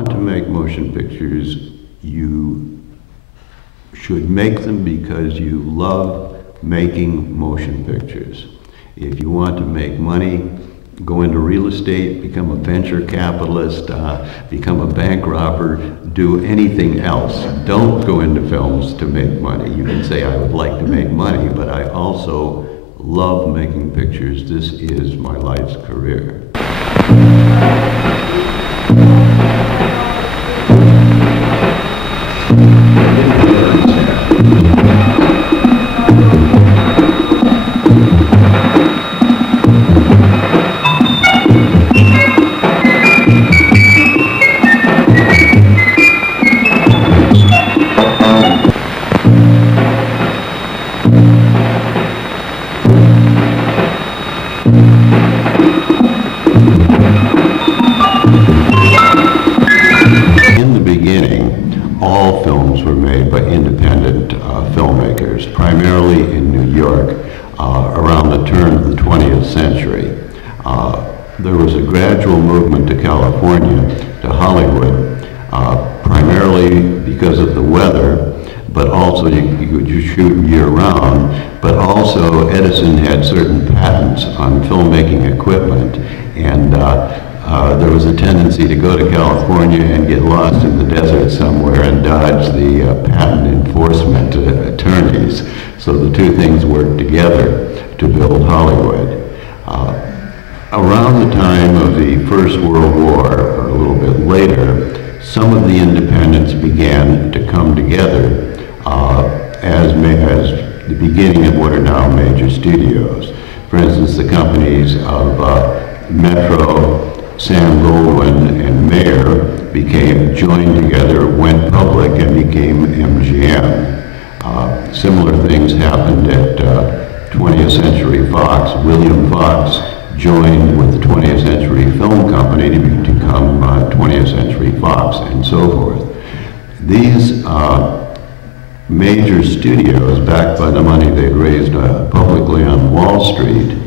want to make motion pictures, you should make them because you love making motion pictures. If you want to make money, go into real estate, become a venture capitalist, become a bank robber, do anything else. Don't go into films to make money. You can say, I would like to make money, but I also love making pictures. This is my life's career. All films were made by independent filmmakers, primarily in New York, around the turn of the 20th century. There was a gradual movement to California, to Hollywood, primarily because of the weather, but also you could shoot year-round, but also Edison had certain patents on filmmaking equipment, and there was a tendency to go to California and get lost in the desert somewhere and dodge the patent enforcement attorneys. So the two things worked together to build Hollywood. Around the time of the First World War, or a little bit later, some of the independents began to come together as the beginning of what are now major studios. For instance, the companies of Metro, Sam Goldwyn, and Mayer joined together, went public, and became MGM. Similar things happened at 20th Century Fox. William Fox joined with the 20th Century Film Company to become 20th Century Fox, and so forth. These major studios, backed by the money they'd raised publicly on Wall Street,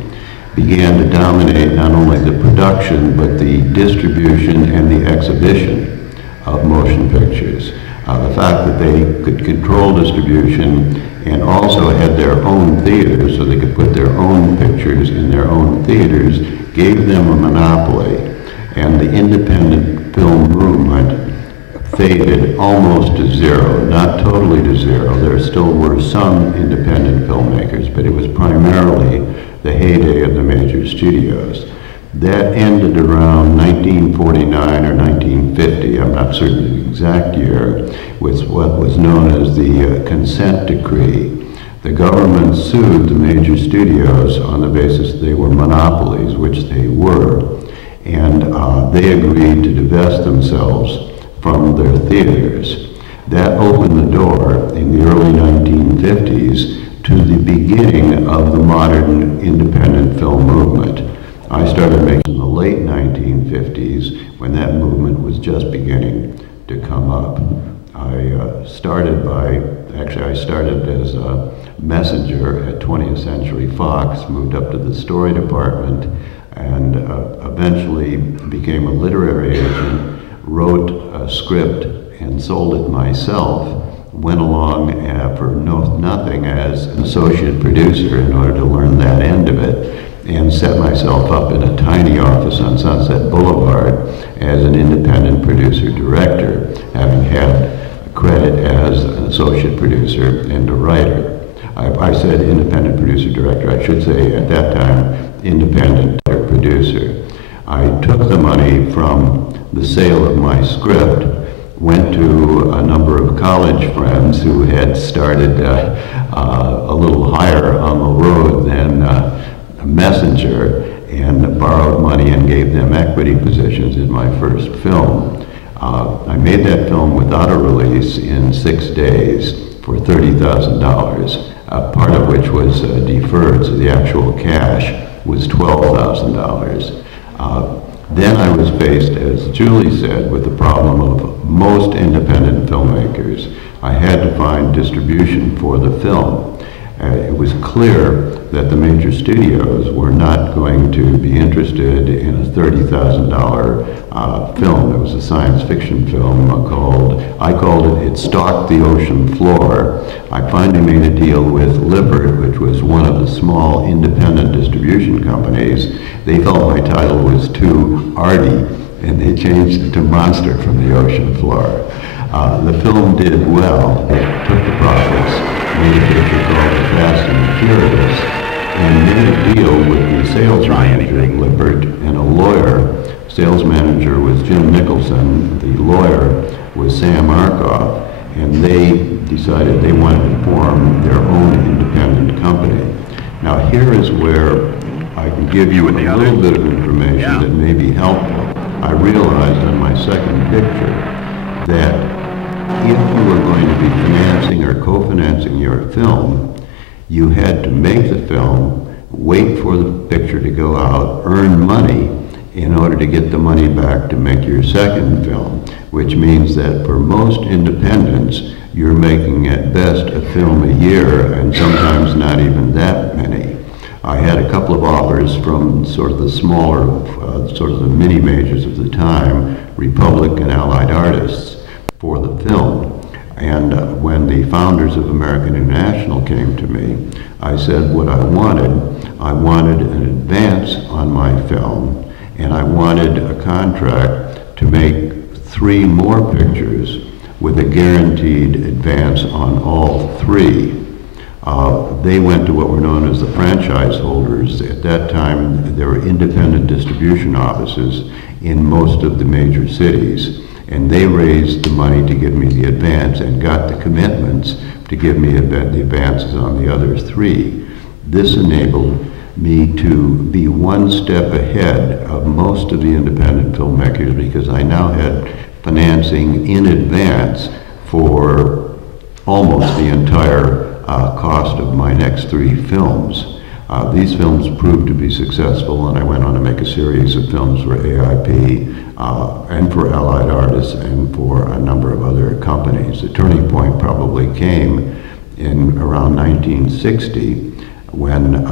began to dominate not only the production, but the distribution and the exhibition of motion pictures. The fact that they could control distribution and also had their own theaters, so they could put their own pictures in their own theaters, gave them a monopoly, and the independent film movement faded almost to zero, not totally to zero. There still were some independent filmmakers, but it was primarily the heyday of the major studios. That ended around 1949 or 1950, I'm not certain of the exact year, with what was known as the consent decree. The government sued the major studios on the basis they were monopolies, which they were, and they agreed to divest themselves from their theaters. That opened the door in the early 1950s to the beginning of the modern independent film movement. I started making in the late 1950s when that movement was just beginning to come up. I started as a messenger at 20th Century Fox, moved up to the story department, and eventually became a literary agent, wrote a script and sold it myself, went along for nothing as an associate producer in order to learn that end of it, and set myself up in a tiny office on Sunset Boulevard as an independent producer-director, having had credit as an associate producer and a writer. I said independent producer-director, I should say at that time independent producer. I took the money from the sale of my script, went to a number of college friends who had started a little higher on the road than a messenger, and borrowed money and gave them equity positions in my first film. I made that film without a release in 6 days for $30,000, part of which was deferred, so the actual cash was $12,000. Then I was faced, as Julie said, with the problem of most independent filmmakers. I had to find distribution for the film. It was clear that the major studios were not going to be interested in a $30,000 film. It was a science fiction film I called it Stalked the Ocean Floor. I finally made a deal with Lippert, which was one of the small independent distribution companies. They felt my title was too arty, and they changed it to Monster from the Ocean Floor. The film did well. It took the profits, made a picture called The Fast and the Furious, and made a deal with the sales manager at Lippert and a lawyer. Sales manager was Jim Nicholson, the lawyer was Sam Arkoff, and they decided they wanted to form their own independent company. Now here is where I can give you a little bit of information that may be helpful. I realized on my second picture that if you were going to be financing or co-financing your film, you had to make the film, wait for the picture to go out, earn money in order to get the money back to make your second film, which means that for most independents, you're making at best a film a year and sometimes not even that many. I had a couple of offers from sort of the smaller, sort of the mini majors of the time, Republic and Allied Artists, for the film. And when the founders of American International came to me, I said what I wanted an advance on my film, and I wanted a contract to make 3 more pictures with a guaranteed advance on all 3. They went to what were known as the franchise holders. At that time, there were independent distribution offices in most of the major cities, and they raised the money to give me the advance and got the commitments to give me the advances on the other 3. This enabled me to be one step ahead of most of the independent filmmakers because I now had financing in advance for almost the entire cost of my next 3 films. These films proved to be successful, and I went on to make a series of films for AIP and for Allied Artists and for a number of other companies. The turning point probably came in around 1960 when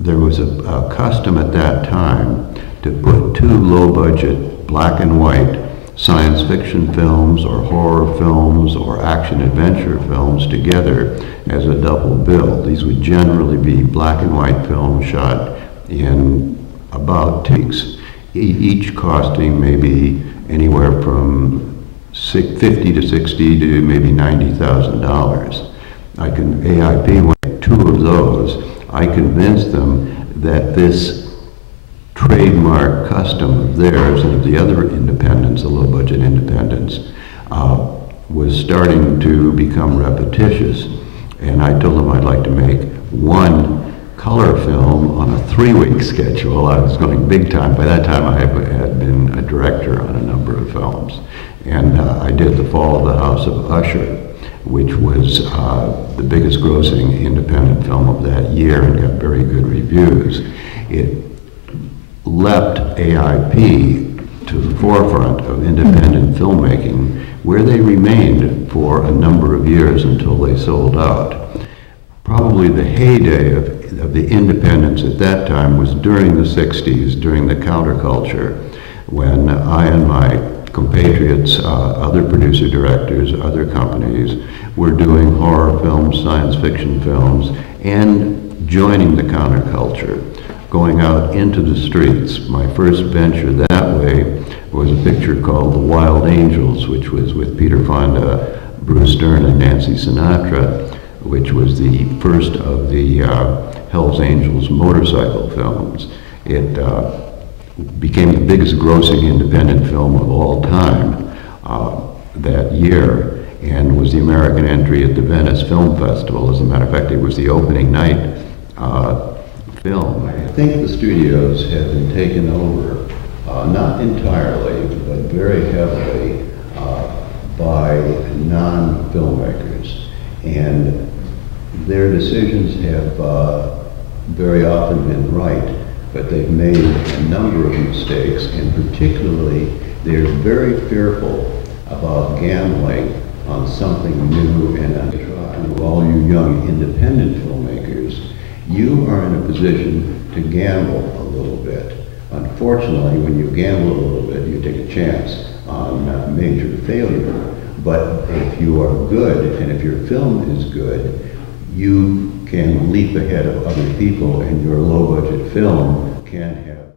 there was a custom at that time to put 2 low-budget black and white science fiction films or horror films or action-adventure films together as a double bill. These would generally be black and white films shot in about 2 weeks, each costing maybe anywhere from $50 to $60 to maybe $90,000. AIP wanted 2 of those. I convinced them that this trademark custom of theirs and of the other independents, the low-budget independents, was starting to become repetitious. And I told them I'd like to make 1 color film on a 3-week schedule. I was going big time. By that time, I had been a director on a number of films. And I did The Fall of the House of Usher, which was the biggest grossing independent film of that year and got very good reviews. It leapt AIP to the forefront of independent filmmaking, where they remained for a number of years until they sold out. Probably the heyday of the independents at that time was during the 60s, during the counterculture, when I and my compatriots, other producer-directors, other companies, were doing horror films, science fiction films, and joining the counterculture, going out into the streets. My first venture that way was a picture called The Wild Angels, which was with Peter Fonda, Bruce Dern, and Nancy Sinatra, which was the first of the Hells Angels motorcycle films. It became the biggest grossing independent film of all time that year, and was the American entry at the Venice Film Festival. As a matter of fact, it was the opening night film. I think the studios have been taken over, not entirely, but very heavily by non-filmmakers. And their decisions have very often been right, but they've made a number of mistakes, and particularly they're very fearful about gambling on something new and untrodden. To all you young independent filmmakers, you are in a position to gamble a little bit. Unfortunately, when you gamble a little bit, you take a chance on major failure. But if you are good, and if your film is good, you can leap ahead of other people, and your low-budget film can have